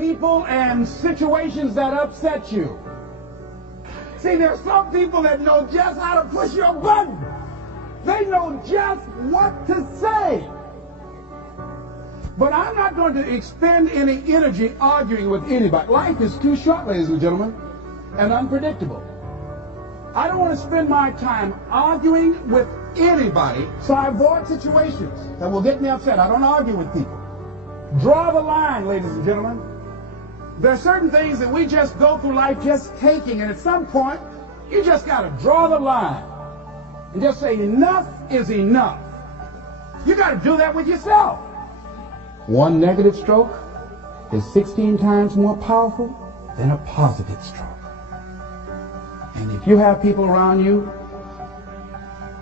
people and situations that upset you. See, there are some people that know just how to push your button. They know just what to say. But I'm not going to expend any energy arguing with anybody. Life is too short, ladies and gentlemen, and unpredictable. I don't want to spend my time arguing with anybody, so I avoid situations that will get me upset. I don't argue with people. Draw the line, ladies and gentlemen. There are certain things that we just go through life just taking, and at some point, you just got to draw the line and just say enough is enough. You got to do that with yourself. One negative stroke is 16 times more powerful than a positive stroke. And if you have people around you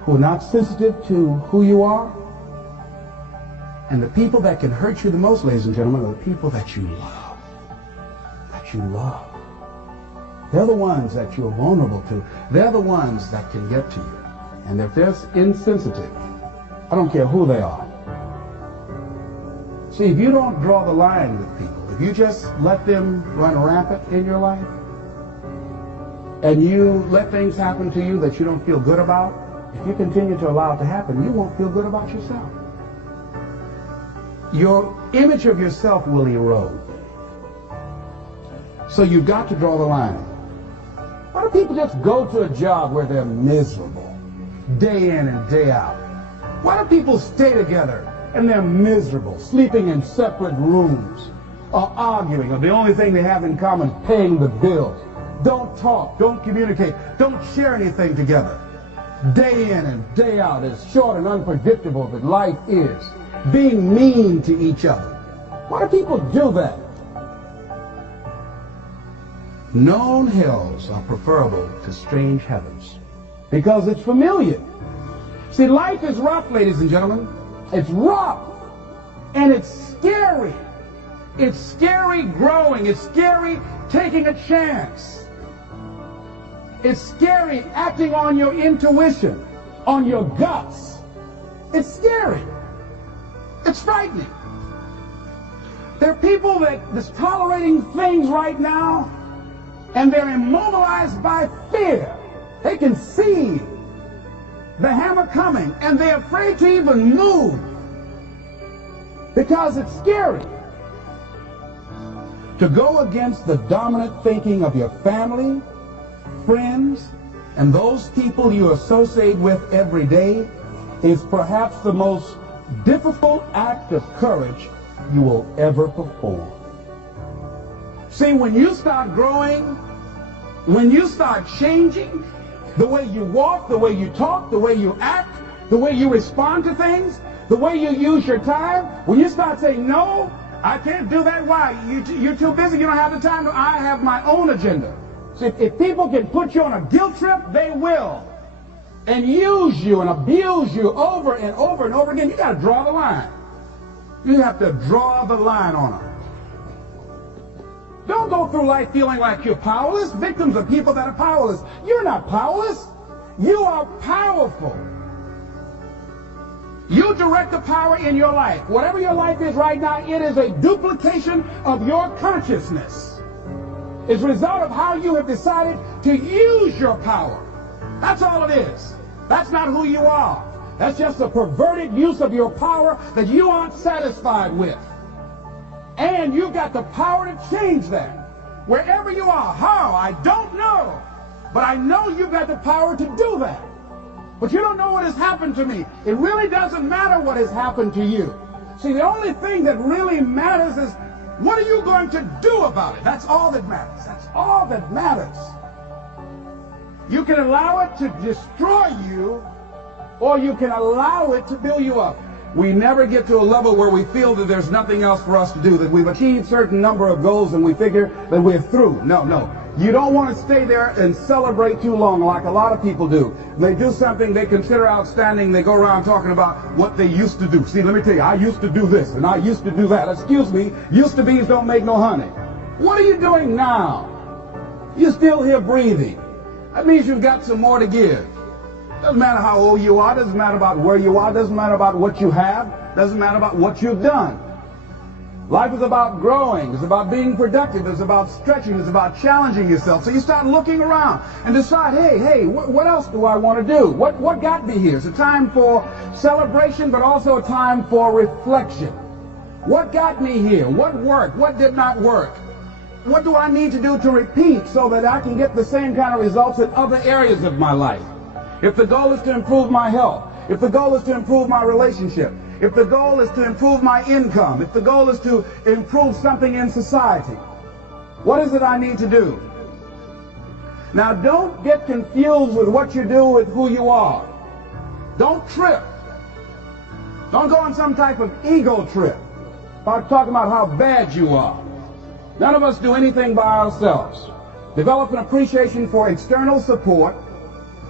who are not sensitive to who you are, and the people that can hurt you the most, ladies and gentlemen, are the people that you love. That you love. They're the ones that you're vulnerable to. They're the ones that can get to you. And if they're insensitive, I don't care who they are. See, if you don't draw the line with people, if you just let them run rampant in your life, and you let things happen to you that you don't feel good about, if you continue to allow it to happen, you won't feel good about yourself. Your image of yourself will erode. So you've got to draw the line. Why do people just go to a job where they're miserable, day in and day out? Why do people stay together and they're miserable, sleeping in separate rooms, or arguing, or the only thing they have in common is paying the bills? Don't talk, don't communicate, don't share anything together. Day in and day out, as short and unpredictable as life is, being mean to each other. Why do people do that? Known hells are preferable to strange heavens because it's familiar. See, life is rough, ladies and gentlemen. It's rough, and it's scary. It's scary growing. It's scary taking a chance. It's scary acting on your intuition, on your guts. It's scary. It's frightening. There are people that's tolerating things right now, and they're immobilized by fear. They can see the hammer coming, and they're afraid to even move because it's scary. To go against the dominant thinking of your family, friends, and those people you associate with every day is perhaps the most difficult act of courage you will ever perform. See, when you start growing, when you start changing the way you walk, the way you talk, the way you act, the way you respond to things, the way you use your time, when you start saying, no, I can't do that. Why? You're too busy. You don't have the time. I have my own agenda. So if people can put you on a guilt trip, they will. And use you and abuse you over and over and over again. You got to draw the line. You have to draw the line on them. Don't go through life feeling like you're powerless. Victims are people that are powerless. You're not powerless. You are powerful. You direct the power in your life. Whatever your life is right now, it is a duplication of your consciousness. It's a result of how you have decided to use your power. That's all it is. That's not who you are. That's just a perverted use of your power that you aren't satisfied with. And you've got the power to change that. Wherever you are, how, I don't know. But I know you've got the power to do that. But you don't know what has happened to me. It really doesn't matter what has happened to you. See, the only thing that really matters is, what are you going to do about it? That's all that matters. That's all that matters. You can allow it to destroy you, or you can allow it to build you up. We never get to a level where we feel that there's nothing else for us to do, that we've achieved a certain number of goals and we figure that we're through. No, no. You don't want to stay there and celebrate too long like a lot of people do. They do something they consider outstanding. They go around talking about what they used to do. See, let me tell you, I used to do this and I used to do that. Excuse me, used to be's don't make no honey. What are you doing now? You're still here breathing. That means you've got some more to give. Doesn't matter how old you are, doesn't matter about where you are, doesn't matter about what you have, doesn't matter about what you've done. Life is about growing. It's about being productive. It's about stretching. It's about challenging yourself. So you start looking around and decide, hey, what else do I want to do? What got me here? It's a time for celebration, but also a time for reflection. What got me here? What worked? What did not work? What do I need to do to repeat so that I can get the same kind of results in other areas of my life? If the goal is to improve my health, if the goal is to improve my relationship, if the goal is to improve my income, if the goal is to improve something in society, what is it I need to do? Now, don't get confused with what you do with who you are. Don't trip. Don't go on some type of ego trip about talking about how bad you are. None of us do anything by ourselves. Develop an appreciation for external support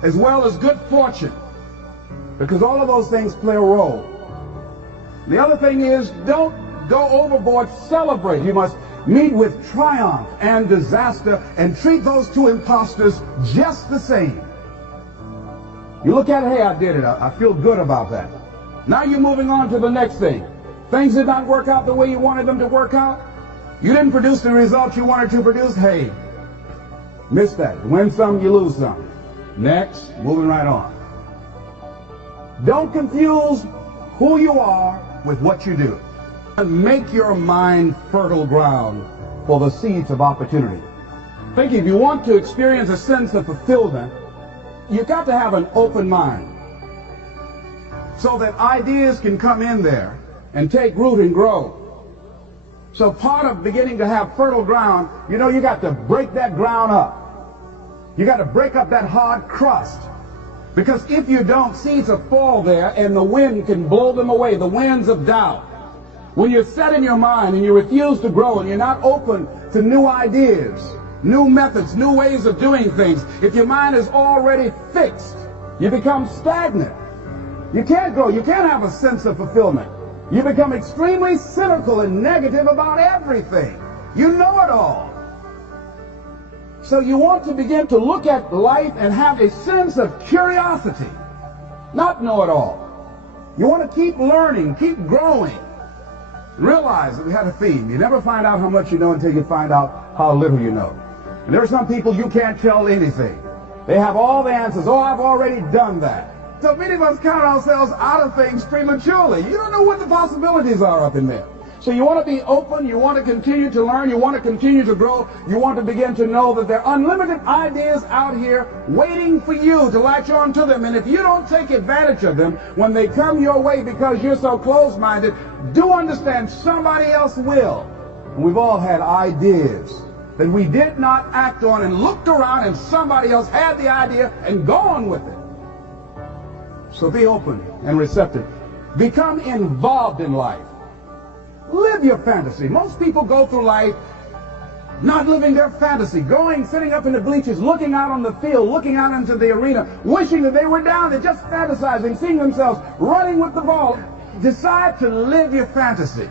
as well as good fortune, because all of those things play a role. The other thing is, don't go overboard. Celebrate. You must meet with triumph and disaster and treat those two imposters just the same. You look at it, hey, I did it. I feel good about that. Now you're moving on to the next thing. Things did not work out the way you wanted them to work out. You didn't produce the results you wanted to produce. Hey, miss that. Win some, you lose some. Next, moving right on. Don't confuse who you are with what you do. Make your mind fertile ground for the seeds of opportunity. Think, if you want to experience a sense of fulfillment, you've got to have an open mind so that ideas can come in there and take root and grow. So part of beginning to have fertile ground, you got to break that ground up. You got to break up that hard crust. Because if you don't, seeds will fall there and the wind can blow them away, the winds of doubt. When you're set in your mind and you refuse to grow and you're not open to new ideas, new methods, new ways of doing things, if your mind is already fixed, you become stagnant. You can't grow. You can't have a sense of fulfillment. You become extremely cynical and negative about everything. You know it all. So you want to begin to look at life and have a sense of curiosity, not know it all. You want to keep learning, keep growing. Realize that we had a theme. You never find out how much you know until you find out how little you know. And there are some people you can't tell anything. They have all the answers. Oh, I've already done that. So many of us count ourselves out of things prematurely. You don't know what the possibilities are up in there. So you want to be open, you want to continue to learn, you want to continue to grow, you want to begin to know that there are unlimited ideas out here waiting for you to latch on to them. And if you don't take advantage of them when they come your way because you're so closed-minded, do understand somebody else will. And we've all had ideas that we did not act on and looked around and somebody else had the idea and gone with it. So be open and receptive. Become involved in life. Live your fantasy. Most people go through life not living their fantasy, sitting up in the bleachers, looking out on the field, looking out into the arena, wishing that they were down there, just fantasizing, seeing themselves running with the ball. Decide to live your fantasy.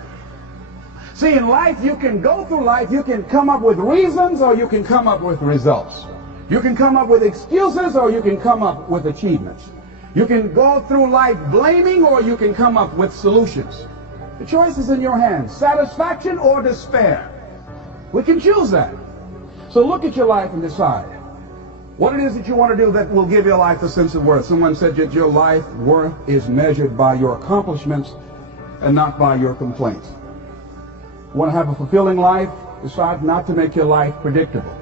See, in life, you can go through life, you can come up with reasons or you can come up with results. You can come up with excuses or you can come up with achievements. You can go through life blaming or you can come up with solutions. The choice is in your hands, satisfaction or despair. We can choose that. So look at your life and decide what it is that you want to do that will give your life a sense of worth. Someone said that your life worth is measured by your accomplishments and not by your complaints. You want to have a fulfilling life? Decide not to make your life predictable.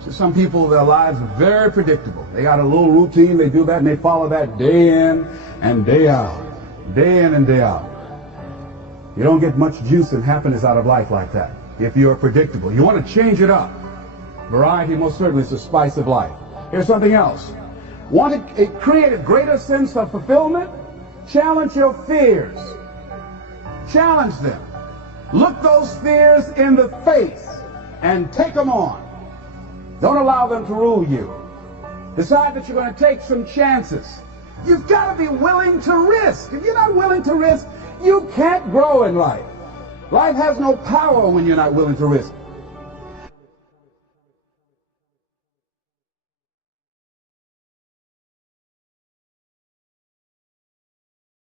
So some people, their lives are very predictable. They got a little routine, they do that, and they follow that day in and day out. Day in and day out. You don't get much juice and happiness out of life like that if you're predictable. You want to change it up. Variety most certainly is the spice of life. Here's something else. Want to create a greater sense of fulfillment? Challenge your fears. Challenge them. Look those fears in the face and take them on. Don't allow them to rule you. Decide that you're going to take some chances. You've got to be willing to risk. If you're not willing to risk, you can't grow in life. Life has no power when you're not willing to risk.